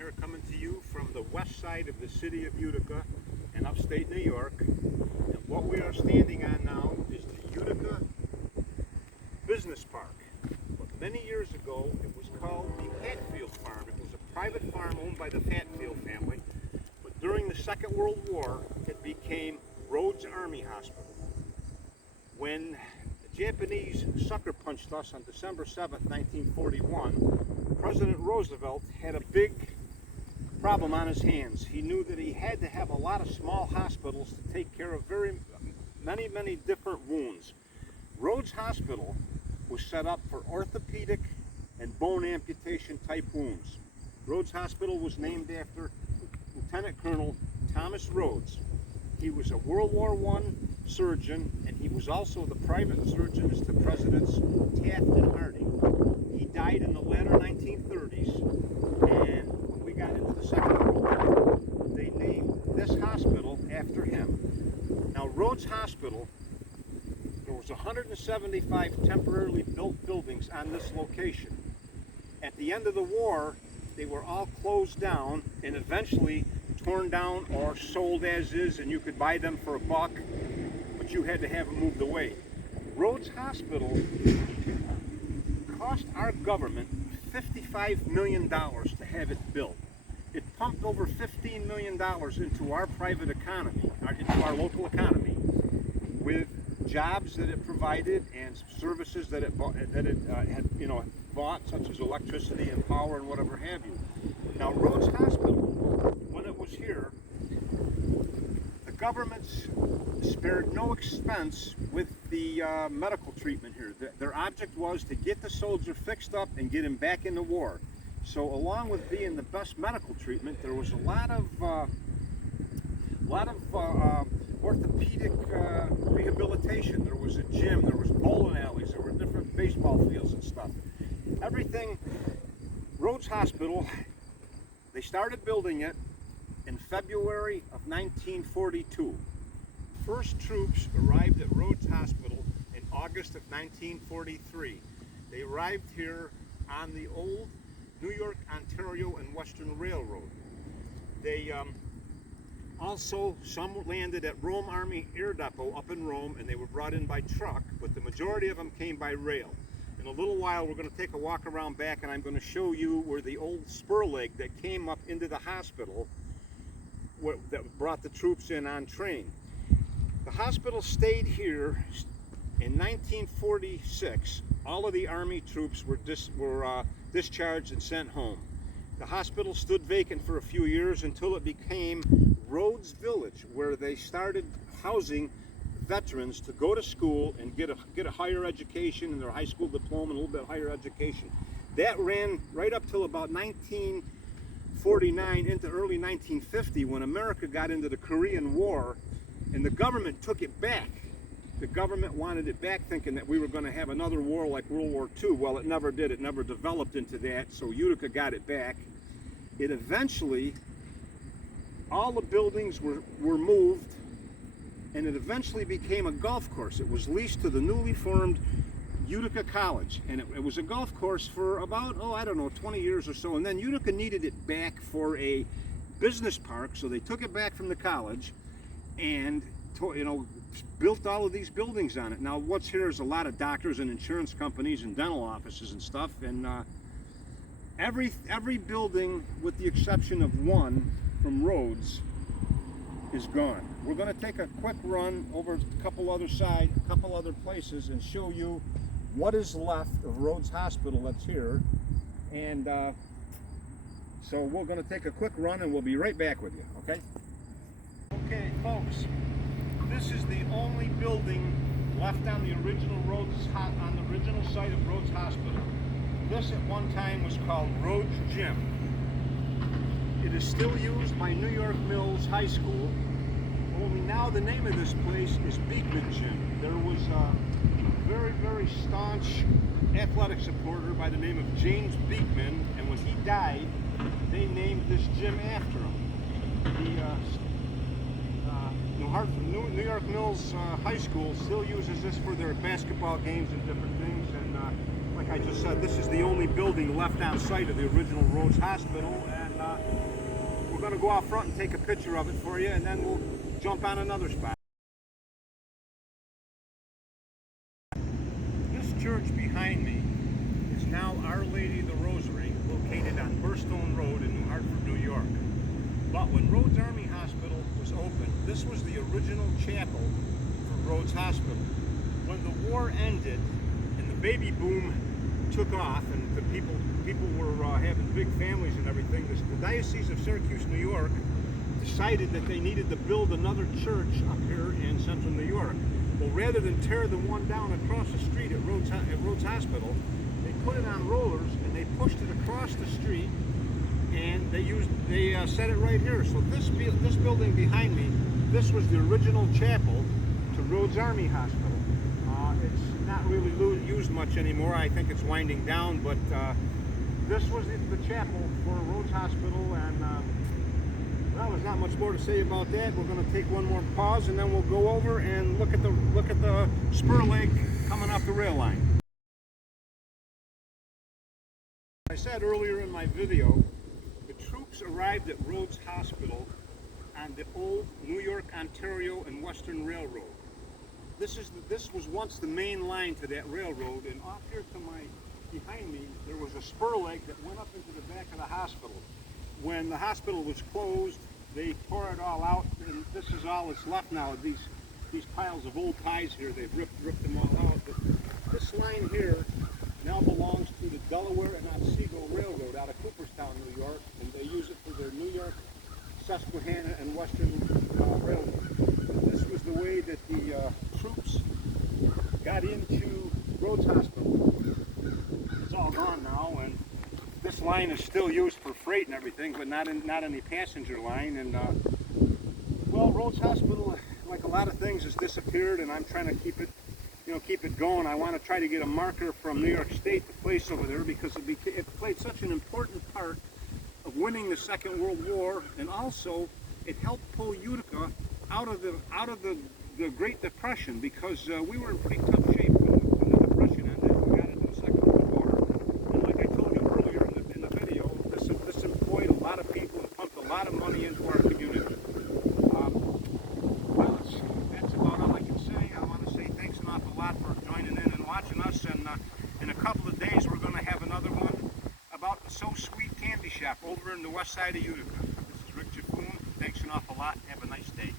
here coming to you from the west side of the city of Utica in upstate New York. And what we are standing on now is the Utica Business Park. But many years ago, it was called the Hatfield Farm. It was a private farm owned by the Hatfield family. But during the Second World War, it became Rhoads Army Hospital. When the Japanese sucker punched us on December 7th, 1941, President Roosevelt had a big problem on his hands. He knew that he had to have a lot of small hospitals to take care of many different wounds. Rhoads Hospital was set up for orthopedic and bone amputation type wounds. Rhoads Hospital was named after Lieutenant Colonel Thomas Rhoads. He was a World War I surgeon, and he was also the private surgeons to Presidents Taft and Harding. He died in the latter 1930s, and when we got into the Second World War, they named this hospital after him. Now, Rhoads Hospital, there was 175 temporarily built buildings on this location. At the end of the war, they were all closed down and eventually torn down or sold as is, and you could buy them for $1, but you had to have them moved away. Rhoads Hospital cost our government $55 million to have it built. It pumped over $15 million into our private economy, into our local economy, with jobs that it provided and services that it had bought, such as electricity and power and whatever have you. Now, Rhoads Hospital, when it was here, the government spared no expense with the medical treatment here. Their object was to get the soldier fixed up and get him back in the war. So, along with being the best medical treatment, there was a lot of orthopedic rehabilitation. There was a gym, there was bowling alleys, there were different baseball fields and stuff. Everything. Rhoads Hospital, they started building it in February of 1942. First troops arrived at Rhoads Hospital in August of 1943. They arrived here on the old New York, Ontario, and Western Railroad. They also, some landed at Rome Army Air Depot up in Rome, and they were brought in by truck, but the majority of them came by rail. In a little while, we're going to take a walk around back, and I'm going to show you where the old spur leg that came up into the hospital that brought the troops in on train. The hospital stayed here in 1946. All of the Army troops were discharged and sent home. The hospital stood vacant for a few years until it became Rhoads Village, where they started housing veterans to go to school and get a higher education and their high school diploma and a little bit higher education. That ran right up till about 1949 into early 1950, when America got into the Korean War and the government took it back. The government wanted it back, thinking that we were going to have another war like World War II. Well, it never did. It never developed into that, so Utica got it back. It eventually, all the buildings were moved, and it eventually became a golf course. It was leased to the newly formed Utica College, and it was a golf course for about, 20 years or so, and then Utica needed it back for a business park, so they took it back from the college and built all of these buildings on it. Now, what's here is a lot of doctors and insurance companies and dental offices and stuff, and every building, with the exception of one from Rhoads, is gone. We're going to take a quick run over a couple other places and show you what is left of Rhoads Hospital that's here. And so we're going to take a quick run and we'll be right back with you, okay? Okay, folks, this is the only building left on the original site of Rhoads Hospital. This at one time was called Rhoads Gym. It is still used by New York Mills High School, only now the name of this place is Beekman Gym. There was a very staunch athletic supporter by the name of James Beekman, and when he died, they named this gym after him. New York Mills High School still uses this for their basketball games and different things, and like I just said, this is the only building left on site of the original Rhoads Hospital, and we're going to go out front and take a picture of it for you, and then we'll jump on another spot. This church behind me is now Our Lady of the Rosary, located on Burstone Road in New Hartford, New York. But when Rhoads Army Hospital was opened, this was the original chapel for Rhoads Hospital. When the war ended and the baby boom took off and the people were having big families and everything, the Diocese of Syracuse, New York decided that they needed to build another church up here in central New York. Well, rather than tear the one down across the street at Rhoads Hospital, they put it on rollers and they pushed it across the street, and they set it right here. So this building behind me, this was the original chapel to Rhoads Army Hospital. It's not really used much anymore. I think it's winding down, but this was the chapel for Rhoads Hospital, and well, there's not much more to say about that. We're going to take one more pause, and then we'll go over and look at the spur leg coming off the rail line. I said earlier in my video, the troops arrived at Rhoads Hospital on the old New York, Ontario, and Western Railroad. This was once the main line to that railroad, and off here behind me, there was a spur leg that went up into the back of the hospital. When the hospital was closed, they tore it all out, and this is all that's left now. These piles of old ties here, they've ripped them all out. But this line here now belongs to the Delaware and Otsego Railroad out of Cooperstown, New York, and they use it for their New York, Susquehanna, and Western Railroad. This was the way that the troops got into Rhoads Hospital. It's all gone now, and this line is still used for freight and everything, but not any passenger line. And well, Rhoads Hospital, like a lot of things, has disappeared, and I'm trying to keep it going. I want to try to get a marker from New York State to place over there, because it played such an important part of winning the Second World War, and also it helped pull Utica out of the Great Depression, because we were in pretty tough shape when the Depression ended and we got into the Second World War. And like I told you earlier in the video, this employed a lot of people and pumped a lot of money into our community. Well, that's about all I can say. I want to say thanks an awful lot for joining in and watching us, and in a couple of days we're going to have another one about the So Sweet Candy Shop over in the west side of Utica. This is Rick Jaffoon. Thanks an awful lot. Have a nice day.